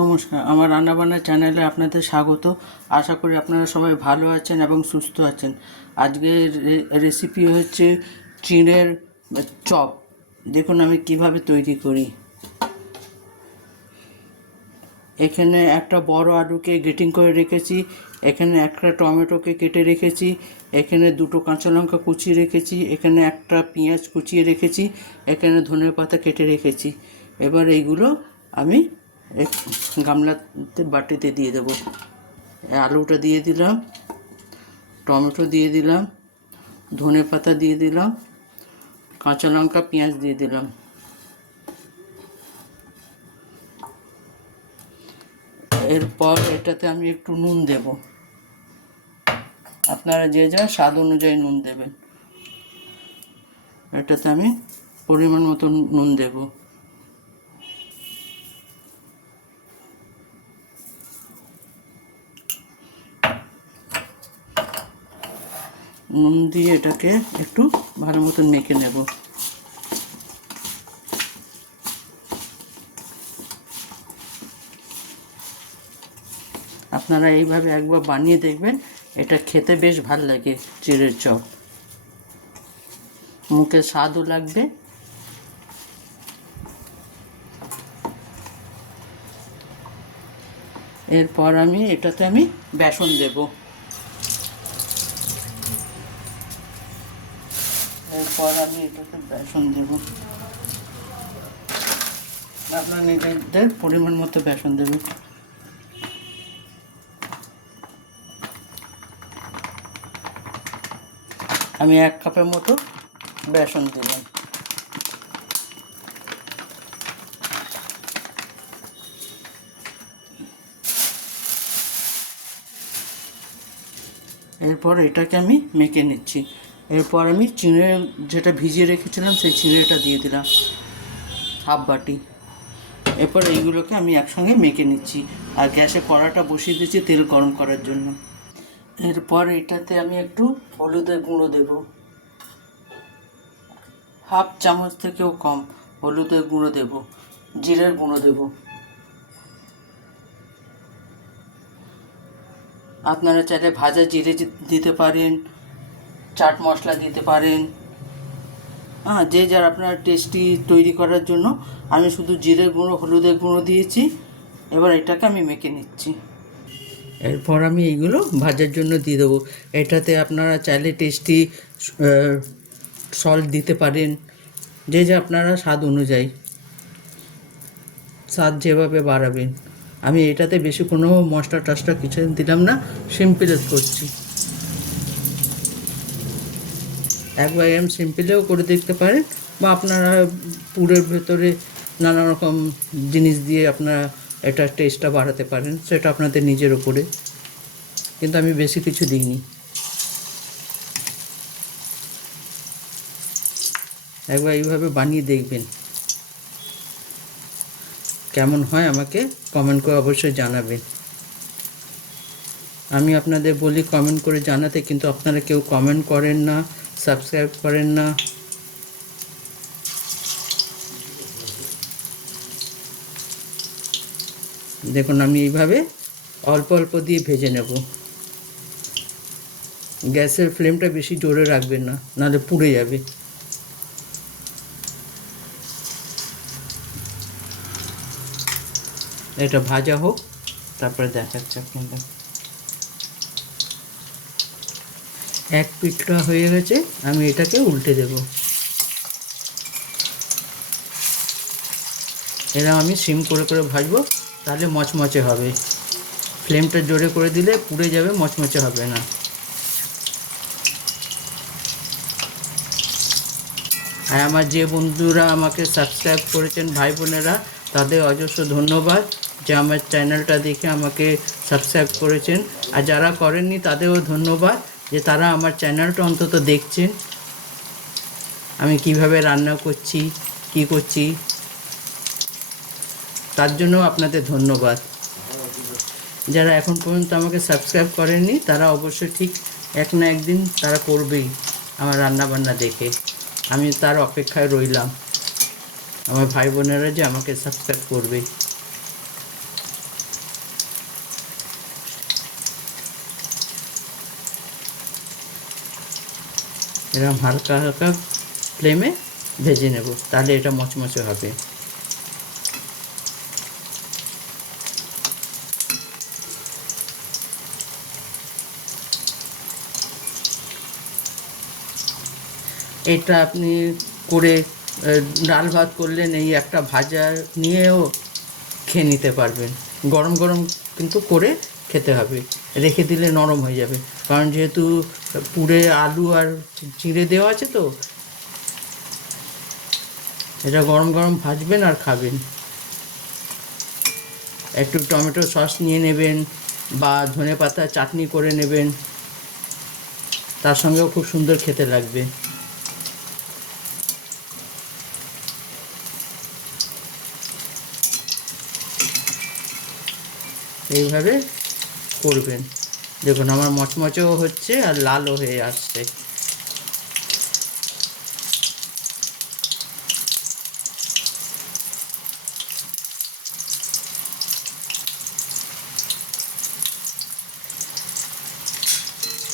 নমস্কার, আমার রান্নাবান্না চ্যানেলে আপনাদের স্বাগত। আশা করি আপনারা সবাই ভালো আছেন এবং সুস্থ আছেন। আজকের রেসিপি হচ্ছে চিড়ের চপ। দেখুন আমি কিভাবে তৈরি করি। এখানে একটা বড় আলুকে গ্রেটিং করে রেখেছি, এখানে একটা টমেটোকে কেটে রেখেছি, এখানে দুটো কাঁচা লঙ্কা কুচিয়ে রেখেছি, এখানে একটা পেঁয়াজ কুচিয়ে রেখেছি, এখানে ধনের পাতা কেটে রেখেছি। এবার এইগুলো আমি গামলাতে বাটিতে দিয়ে দেবো। আলুটা দিয়ে দিলাম, টমেটো দিয়ে দিলাম, ধনে পাতা দিয়ে দিলাম, কাঁচা লঙ্কা পেঁয়াজ দিয়ে দিলাম। এরপর এটাতে আমি একটু নুন দেব। আপনারা যে যা স্বাদ অনুযায়ী নুন দেবেন। এটাতে আমি পরিমাণ মতো নুন দেব। নুন দিয়ে এটাকে একটু ভালো মতন মেখে নেব। আপনারা এইভাবে একবার বানিয়ে দেখবেন, এটা খেতে বেশ ভালো লাগে। চিড়ের চপ মুখে স্বাদও লাগবে। এরপর এটাতে আমি বেসন দেব। এটাতে বেসন দেব। আপনার নিজেদের পরিমাণ মতো বেসন দেবেন। আমি 1 কাপের মতো বেসন দিলাম। এরপর এটাকে আমি মেখে নিচ্ছি। এরপর আমি চিড়ে যেটা ভিজিয়ে রেখেছিলাম সেই চিড়েটা দিয়ে দিলাম হাফ বাটি। এরপর এইগুলোকে আমি একসঙ্গে মেখে নিচ্ছি। আর গ্যাসে কড়াটা বসিয়ে দিচ্ছি তেল গরম করার জন্য। এরপর এটাতে আমি একটু হলুদের গুঁড়ো দেব, হাফ চামচ থেকেও কম হলুদের গুঁড়ো দেব, জিরের গুঁড়ো দেব। আপনারা চাইলে ভাজা জিরে দিতে পারেন, চাট মশলা দিতে পারেন। যে যার আপনার টেস্টি তৈরি করার জন্য আমি শুধু জিরের গুঁড়ো হলুদের গুঁড়ো দিয়েছি। এবার এটাকে আমি মেখে নিচ্ছি। এরপর আমি এইগুলো ভাজার জন্য দিয়ে দেবো। এটাতে আপনারা চাইলে টেস্টি সল্ট দিতে পারেন, যে আপনারা স্বাদ অনুযায়ী স্বাদ যেভাবে বাড়াবেন। আমি এটাতে বেশি কোনো মশলা টশলা কিছু দিলাম না, সিম্পল করছি। একবার এরকম সিম্পলেও করে দেখতে পারেন, বা আপনারা পুরের ভেতরে নানা রকম জিনিস দিয়ে আপনারা এটা টেস্টটা বাড়াতে পারেন, সেটা আপনাদের নিজের ওপরে। কিন্তু আমি বেশি কিছু দিইনি। একবার এইভাবে বানিয়ে দেখবেন, কেমন হয় আমাকে কমেন্ট করে অবশ্যই জানাবেন। আমি আপনাদের বলি কমেন্ট করে জানাতে, কিন্তু আপনারা কেউ কমেন্ট করেন না, সাবস্ক্রাইব করেন না। দেখুন আমি এইভাবে অল্প অল্প দিয়ে ভেজে নেব। গ্যাসের ফ্লেমটা বেশি জোরে রাখবেন না, নাহলে পুড়ে যাবে। এটা ভাজা হোক, তারপরে দেখাচ্ছি আপনাদের। এক পিঠটা হয়ে গেছে, আমি এটাকে উল্টে দেব। এরা আমি সিম করে করে ভাজবো, তাহলে মচমচে হবে। ফ্লেমটা জোরে করে দিলে পুড়ে যাবে, মচমচে হবে না। আর আমার যে বন্ধুরা আমাকে সাবস্ক্রাইব করেছেন, ভাই বোনেরা, তাদের অজস্র ধন্যবাদ যে আমার চ্যানেলটা দেখে আমাকে সাবস্ক্রাইব করেছেন। আর যারা করেননি তাদেরও ধন্যবাদ যে তারা আমার চ্যানেলটা অন্তত দেখছেন, আমি কিভাবে রান্না করছি, কি করছি, তার জন্য আপনাদের ধন্যবাদ। যারা এখন পর্যন্ত আমাকে সাবস্ক্রাইব করেননি তারা অবশ্যই ঠিক এক না একদিন তারা করবেই আমার রান্নাবান্না দেখে। আমি তার অপেক্ষায় রইলাম, আমার ভাই বোনেরা যে আমাকে সাবস্ক্রাইব করবে। এরকম হালকা হালকা ফ্লেমে ভেজে নেব, তাহলে এটা মচমচে হবে। এটা আপনি করে ডাল ভাত করলেন, এই একটা ভাজা নিয়েও খেয়ে নিতে পারবেন। গরম গরম কিন্তু করে খেতে হবে, রেখে দিলে নরম হয়ে যাবে, কারণ যেহেতু পুরে আলু আর জিরে দেওয়া আছে, তো এটা গরম গরম ভাজবেন আর খাবেন। একটু টমেটো সস নিয়ে নেবেন বা ধনেপাতা চাটনি করে নেবেন, তার সঙ্গেও খুব সুন্দর খেতে লাগবে। এইভাবে করবেন। দেখুন আমার মচমচেও হচ্ছে আর লালও হয়ে আসছে।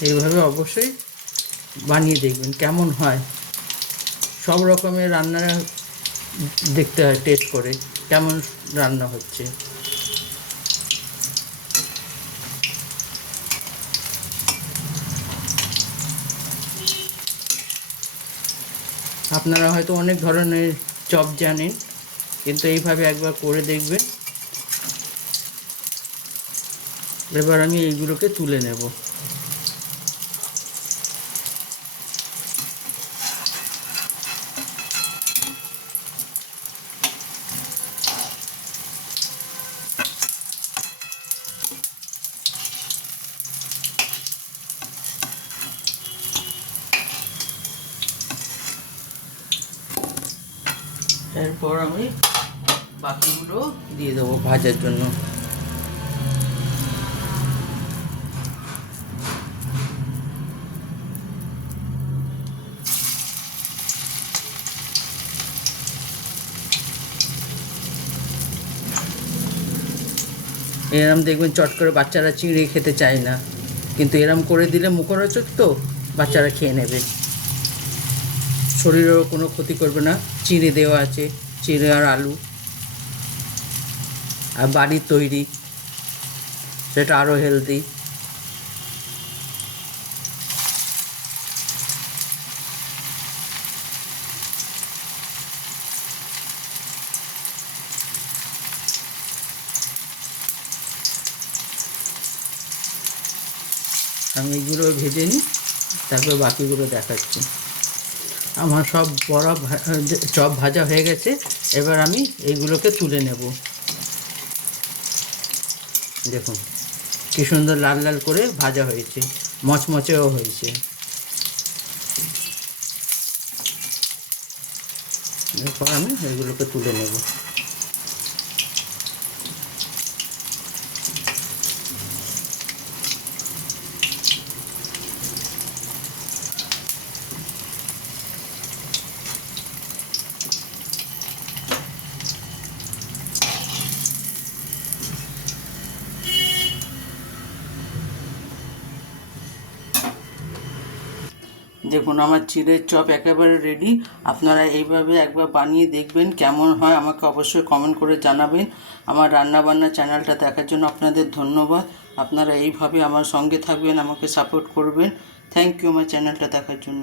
এইভাবে অবশ্যই বানিয়ে দেখবেন কেমন হয়। সব রকমের রান্না দেখতে হয়, টেস্ট করে কেমন রান্না হচ্ছে। আপনারা হয়তো অনেক ধরনের চপ জানেন, কিন্তু এইভাবে একবার করে দেখবেন। এবার আমি এইগুলোকে তুলে নেব। এরপর আমি বাকিগুলো দিয়ে দেবো ভাজার জন্য। এরম দেখবেন চট করে বাচ্চারা চিঁড়ে খেতে চায় না, কিন্তু এরম করে দিলে মুখরোচক, তো বাচ্চারা খেয়ে নেবে, শরীরেরও কোনো ক্ষতি করবে না। চিঁড়ে দেওয়া আছে, চিঁড়ে আর আলু, আর বাড়ির তৈরি, সেটা আরও হেলদি। আমি এইগুলো ভেজে নিই, তারপর বাকিগুলো দেখাচ্ছি। আমার সব বড়া চপ ভাজা হয়ে গেছে, এবার আমি এইগুলোকে তুলে নেব। দেখুন কি সুন্দর লাল লাল করে ভাজা হয়েছে, মচমচেও হয়েছে। এরপর আমি এইগুলোকে তুলে নেব। দেখুন আমার চিড়ের চপ একেবারে রেডি। আপনারা এইভাবে একবার বানিয়ে দেখবেন, কেমন হয় আমাকে অবশ্যই কমেন্ট করে জানাবেন। আমার রান্নাবান্না চ্যানেলটা দেখার জন্য আপনাদের ধন্যবাদ। আপনারা এইভাবে আমার সঙ্গে থাকবেন, আমাকে সাপোর্ট করবেন। থ্যাংক ইউ আমার চ্যানেলটা দেখার জন্য।